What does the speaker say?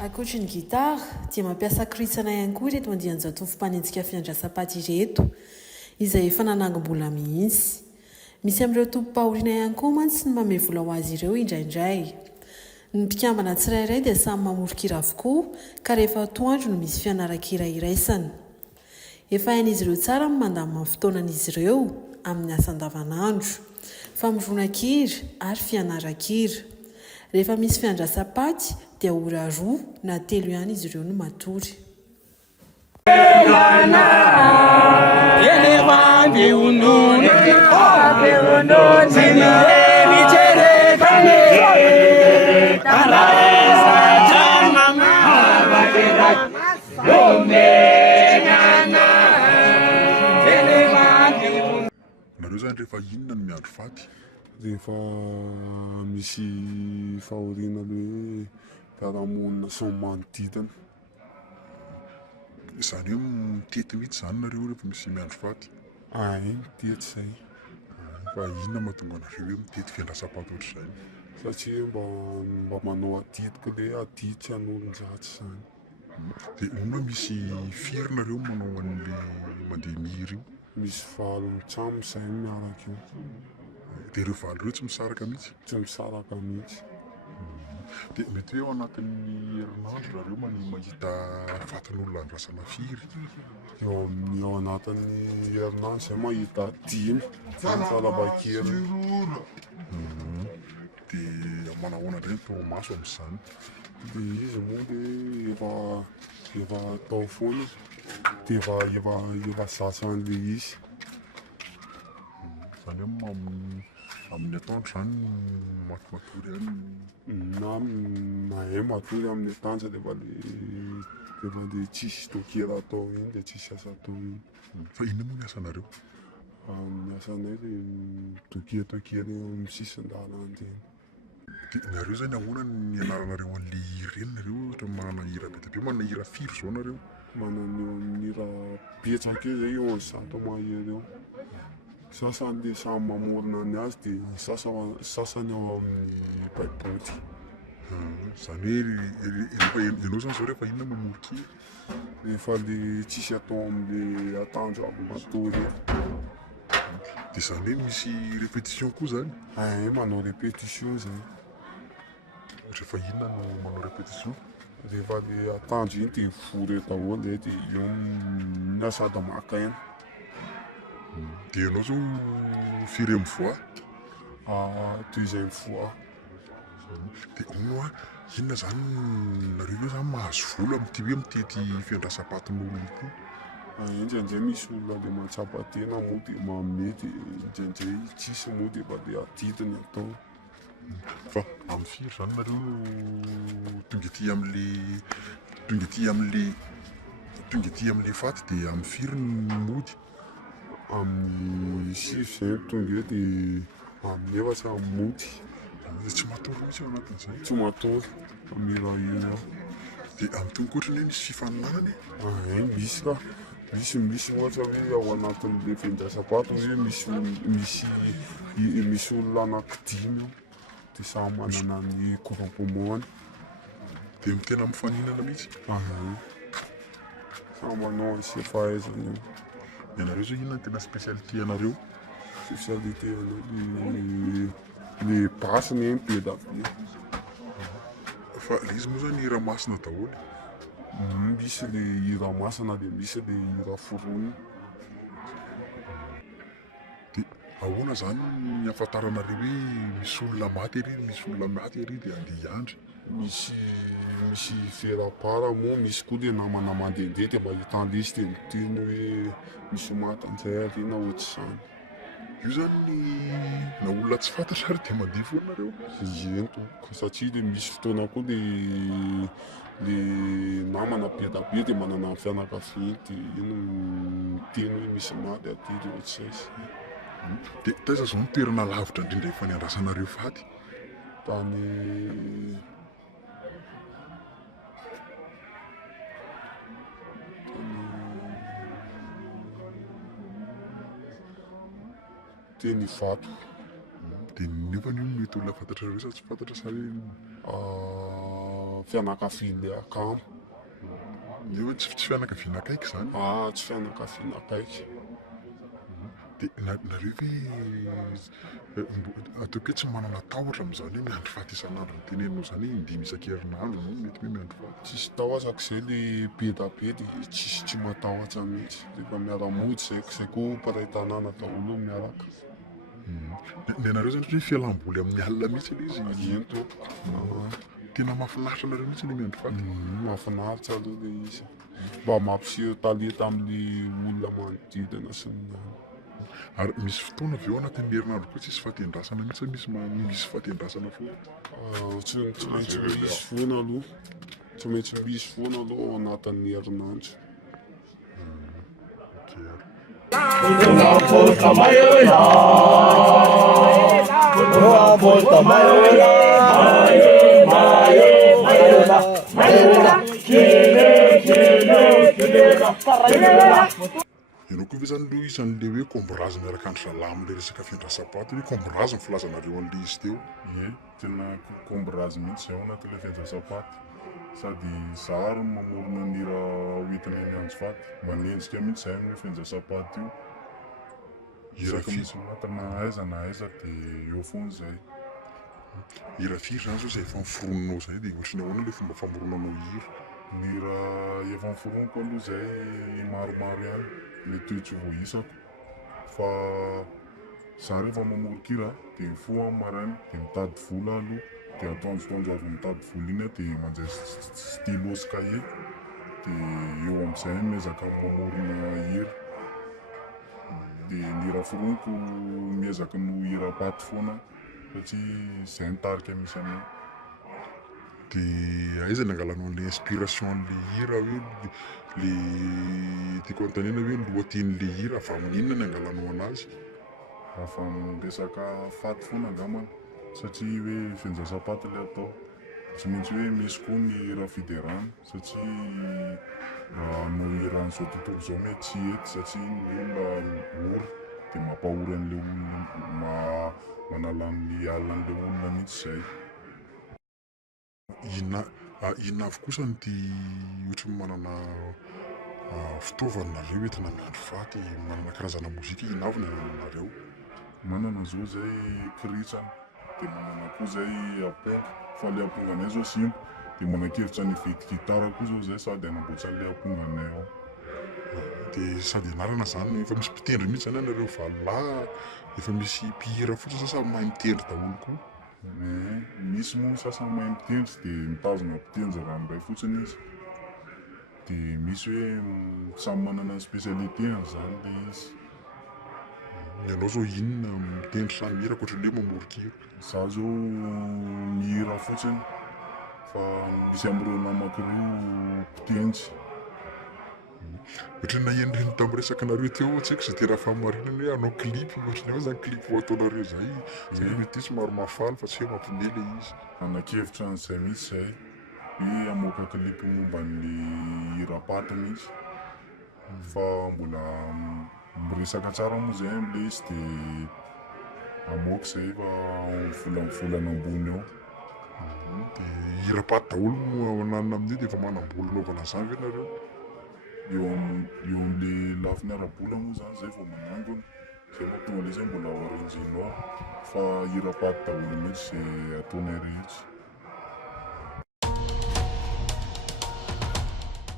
Ankoatry ny gitara dia mampiasa kritsana ihany koa ireto andian'izao mpanenjika fiandrasam-paty ireto izay efa nanangom-bola mihitsy. Misy amin'ireo tompo-pahoriana ihany koa mantsy ny manome vola ho azy ireo indraindray. Ny mpikambana tsirairay dia samy mamoron-kira avokoa ka rehefa atoandro no misy fianaran-kira iraisany. Efa hain'izy ireo tsara ny mandamina ny fotoanan'izy ireo amin'ny asa andavanandro, famoron-kira ary fianaran-kira. Rehefa misy fiandrasam-paty dia ora 2 na 3 ihany izy ireo no matory. Nareo zany rehefa inona no miandro faty? Rehefa misy fahoriana le hoe fiarahamonina sy ny manodidina. Izany hoe mitety mihitsy zany nareo rehefa misy miandro faty? Mitety izay. Fa inona mahatonga anareo hoe mitety fiandrasam-paty ohatr'izany? Satria mba manao atitiko le atitry an'olon-jatsy zany. Dia inona misy firy nareo manao an'le mandeha mihira io? Misy valo mitsamo izay miaraka io. Dia ireo valo ireo tsy misaraka mihitsy? Tsy misaraka mihitsy. Dia mety hoe ao anatin'ny herinandro nareo mahita fatin'olona andrasana firy? Ao anatin'ny herinandro izay mahita 10 fara-bakely. Dia manahoana indray ny toromaso amin'izany? Dia izy moa dia efa atao foana dia efa sasan'le izy. Izany hoe amin'ny atoandro zany matory ihany? Na mahay matory amin'ny atoandro rehefa le tsisy tokera atao iny dia tsisy asa atao iny. Fa inona moa ny asanareo? Ny asanay dia tokera eo amin'ny sisin-dalana eny. Dia nareo zany ahoana ny anaranareo an'le hira eny? Nareo ohatra manana hira be dia be, manana hira firy zao nareo? Manana eo amin'ny hira betsaka eo izay eo amin'ny 100 mahery eo. Sasany dia samy mamorona ny azy dia sasany ao amin'ny baiboty. Izany hoe ianao zany zao rehefa inona mamoro-kira? Rehefa le tsisy atao amin'le atandro aby matory. Dia izany hoe misy répétition koa zany? Manao répétition zay. Rehefa inona no manao répétition? Rehefa le atandro iny dia vory eo daholo zay dia eo ny asada maka aina. Dia ianao zao firy mivoa? Deuxième fois. Dia inona zany nareo io zany mahazo vola amin'ity hoe mitety fiandrasam-patin'olona ity? Indraindray misy olona le matsapa-tena moa dia manome dia indraindray tsisy moa dia efa le adidiny atao. Fa amin'ny firy zany nareo tonga ety amin'le faty dia amin'ny firy ny mody? Amin'ny 6 izay tonga eo dia amin'ny 9 ny mody. Tsy matory mihitsy ao anatin'izay? Tsy matory, mihirahira. Dia amin'ny tongotrany misy fifaninanana? Misy ka. Misy ohatra hoe ao anatin'le fiandrasam-paty hoe misy olona anankidimy dia samy manana ny groupement. Dia tena mifaninana mihitsy? Samy manao an'izay fahaizany io. Ianareo zao inona ny tena spécialité anareo? Spécialité le basiny eny be da be. Fa izy moa zany hira masina daholo? Misy le hira masina dia misy le hira foronina. Dia ahoana zany ny ahafantaranareo hoe misy olona maty ery dia andeha hiandry? Misy vera-para moa, misy koa dia namana mandehandeha dia mahita an'ilay dia miteny hoe misy maty an'izay ary na ohatr'izany. Io zany na olona tsy fantatra ary dia mandeha foana nareo? Ento, satria dia misy fotoana koa le namana be da be dia manana ny fianakaviany dia ino miteny hoe misy maty aty dia ohatr'izay. Dia taiza zao ny toerana lavitra indrindra efa niandrasanareo faty? Teny Ivato. Dia nefa io mety olona fantatrareo sa tsy fantatra sa hoe fianakaviana akamo. Io tsy fianakaviana akaiky zany. Tsy fianakaviana akaiky. Dia nareo hoe ataoko hoe tsy manana tahotra amin'izany hoe miandry faty isan'andro ny tenenina zany hoe indimy isan-kerinandro no mety hoe miandry faty. Tsisy tahotraka izay le be da be dia tsy matahotra mihitsy. Rehefa miara-mody zay koa mparay tanàna daholo miaraka. Ny anareo zany hoe fialamboly amin'ny alina mihitsy ilay izy. Ento. Tena mahafinaritra anareo mihitsy ilay miandry faty. Mahafinaritra aloha ilay izy. Mba mampiseho talenta amin'ny olona manodidina sy ny Ary misy fotoana avy eo anatin'ny herinandro koa tsisy fahatendrasana mihitsy misy fahatendrasana foana. Tsy maintsy misy foana aloha. Tsy maintsy misy foana aloha ao anatin'ny herinandro. Ianao koa ve zany aloha isan'le hoe komborazy miaraka andry salamy le resaka fiandrasam-paty hoe komborazy ny filazanareo an'le izy teo. Tena komborazy mihitsy zay ao anatin'ilay fiandrasam-paty. Sady zaro no mamorona ny raha hoentina miandry faty. Manenjika mihitsy zay amin'ny fiandrasam-paty io. Isaky misy loatra na aiza dia eo foana zay. Hira firy zany zao izay efa niforononao zay dia ohatrany ahoana ilay fomba famoronanao hira? Ny raha efa niforonoko aloha zay maromaro ihany. Mety hoe tsy voaisako. Fa za rehefa mamoron-kira dia mifoha amin'ny maraina dia mitady vola aloha. Dia atoandro avy mitady vola iny dia manjary stylo sy kahie. Dia eo amin'izay miezaka mamorona hira. Dia ny raha foroniko miezaka no hira paty foana satria izay nitarika misy anay. Dia aiza ny angalanao an'ilay inspiration an'ilay hira hoe le tiako antanena hoe lohatenin'ilay hira avy amin'inona ny angalanao anazy? Avy amin'ny resaka faty foana angambany satria hoe fiandrasam-paty ilay atao. Tsy maintsy hoe misy koa ny hira fiderana satria no hira an'izao tontolo izao mety tsy hety satria ny olona ory dia mampahory an'ilay olona manala ny alina an'ilay olona mihitsy izay. Inona avy kosa ny ohatran'ny manana fitaovana nareo entina miandry faty, manana karazana mozika ina avy ny ananareo? Manana zao zay kiritsana, dia manana koa zay aponga. Fa ilay aponganay zao simba, dia manakevitra ny hividy gitara koa zao zay sady hanamboatra an'ilay aponganay ao. Dia sady ianarana zany, efa misy mpitendry mihitsy zany anareo valahy, efa misy mpihira fotsiny sasany mahay mitendry daholo koa. Misy moa sasany mahay mitendry dia mitazona mpitendry ranoray fotsiny izy. Dia misy hoe samy manana ny spécialité-ny zany ilay izy. Ianao zao inona mitendry sa mihira ankoatran'ilay mamoron-kira? Za zao mihira fotsiny fa misy amin'ireo namako roa mpitendry. Ohatrany nahenireny tamin'ny resaka nareo teo tsy haiko izay tena fahamarinana hoe hanao klipy, ohatrany hoe zany klipy ho ataonareo zay. Zay mety somary mafaly fa tsy hoe mampiomehy ilay izy. Nanakevitra an'izay mihitsy zay hoe hamoaka klipy momba ny hira-paty mihitsy. Fa mbola miresaka tsara moa zay amin'ilay izy dia hamoaka zay efa volana ambony eo. Dia hira-paty daholo no ananina amin'io dia efa manam-bola naovana izany ve nareo? Eo amin'ilay lafiny ara-bola moa zany zay vao manangona. Zay mahatonga ilay izy mbola ao aorian'izay fa hira-paty daholo mihitsy izay ataonay rehetra.